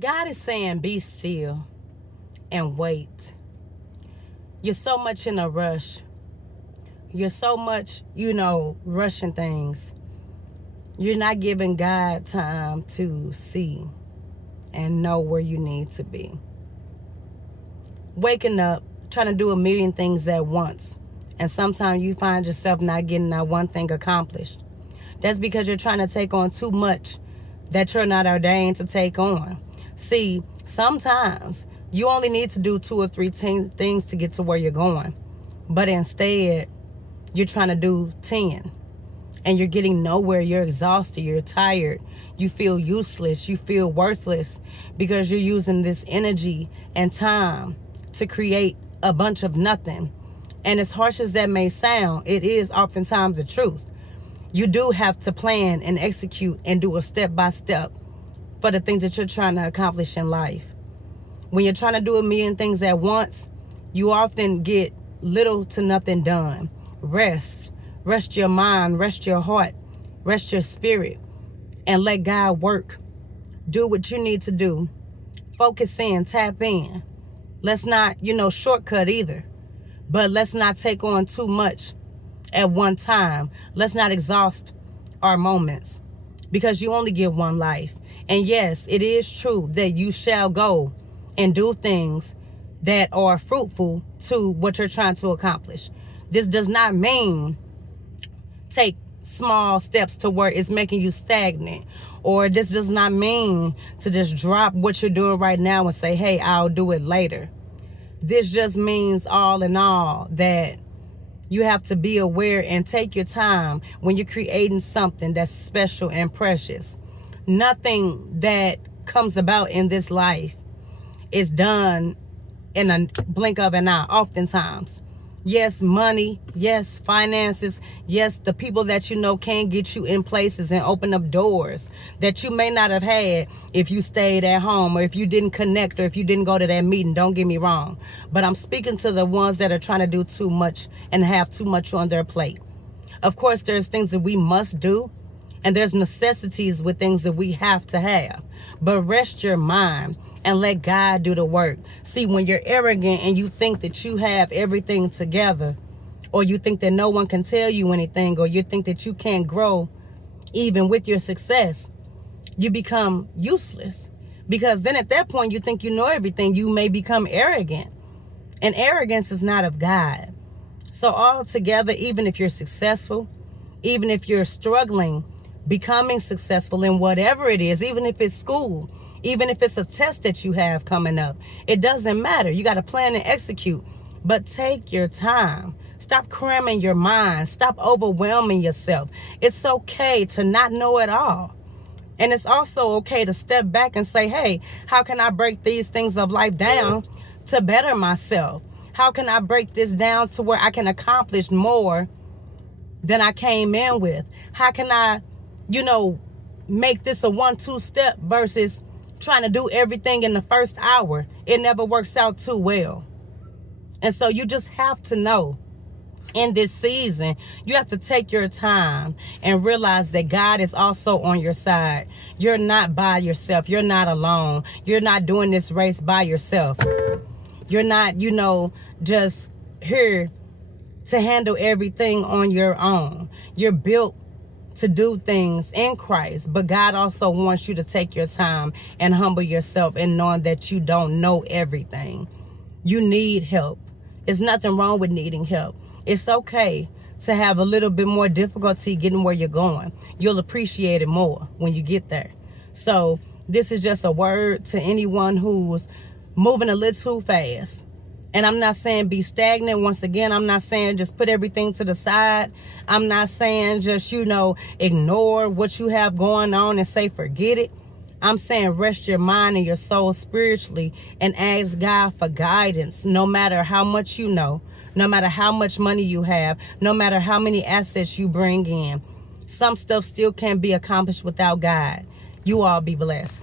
God is saying, be still and wait. You're so much in a rush. You're so much, rushing things. You're not giving God time to see and know where you need to be. Waking up, trying to do a million things at once. And sometimes you find yourself not getting that one thing accomplished. That's because you're trying to take on too much that you're not ordained to take on. See, sometimes you only need to do 2 or 3 things to get to where you're going. But instead, you're trying to do 10. And you're getting nowhere. You're exhausted. You're tired. You feel useless. You feel worthless because you're using this energy and time to create a bunch of nothing. And as harsh as that may sound, it is oftentimes the truth. You do have to plan and execute and do a step-by-step for the things that you're trying to accomplish in life. When you're trying to do a million things at once, you often get little to nothing done. Rest your mind, rest your heart, rest your spirit, and let God work. Do what you need to do. Focus in, tap in. Let's not, shortcut either. But let's not take on too much at one time. Let's not exhaust our moments because you only get one life. And yes, it is true that you shall go and do things that are fruitful to what you're trying to accomplish. This does not mean take small steps to where it's making you stagnant, or this does not mean to just drop what you're doing right now and say, hey, I'll do it later. This just means all in all that you have to be aware and take your time when you're creating something that's special and precious. Nothing that comes about in this life is done in a blink of an eye, oftentimes. Yes, money. Yes, finances. Yes, the people that you know can get you in places and open up doors that you may not have had if you stayed at home or if you didn't connect or if you didn't go to that meeting. Don't get me wrong. But I'm speaking to the ones that are trying to do too much and have too much on their plate. Of course, there's things that we must do, and there's necessities with things that we have to have. But rest your mind and let God do the work. See, when you're arrogant and you think that you have everything together, or you think that no one can tell you anything, or you think that you can't grow even with your success, you become useless. Because then at that point, you think you know everything. You may become arrogant. And arrogance is not of God. So altogether, even if you're successful, even if you're struggling, becoming successful in whatever it is, even if it's school, even if it's a test that you have coming up, it doesn't matter. You got to plan and execute, but take your time. Stop cramming your mind. Stop overwhelming yourself. It's okay to not know it all. And it's also okay to step back and say, hey, how can I break these things of life down to better myself? How can I break this down to where I can accomplish more than I came in with? How can I, make this a 1-2 step versus trying to do everything in the first hour? It never works out too well. And so you just have to know in this season, you have to take your time and realize that God is also on your side. You're not by yourself. You're not alone. You're not doing this race by yourself. You're not, just here to handle everything on your own. You're built to do things in Christ, but God also wants you to take your time and humble yourself and knowing that you don't know everything. You need help. There's nothing wrong with needing help. It's okay to have a little bit more difficulty getting where you're going. You'll appreciate it more when you get there. So this is just a word to anyone who's moving a little too fast. And I'm not saying be stagnant. Once again, I'm not saying just put everything to the side. I'm not saying just, ignore what you have going on and say forget it. I'm saying rest your mind and your soul spiritually and ask God for guidance, no matter how much you know, no matter how much money you have, no matter how many assets you bring in. Some stuff still can't be accomplished without God. You all be blessed.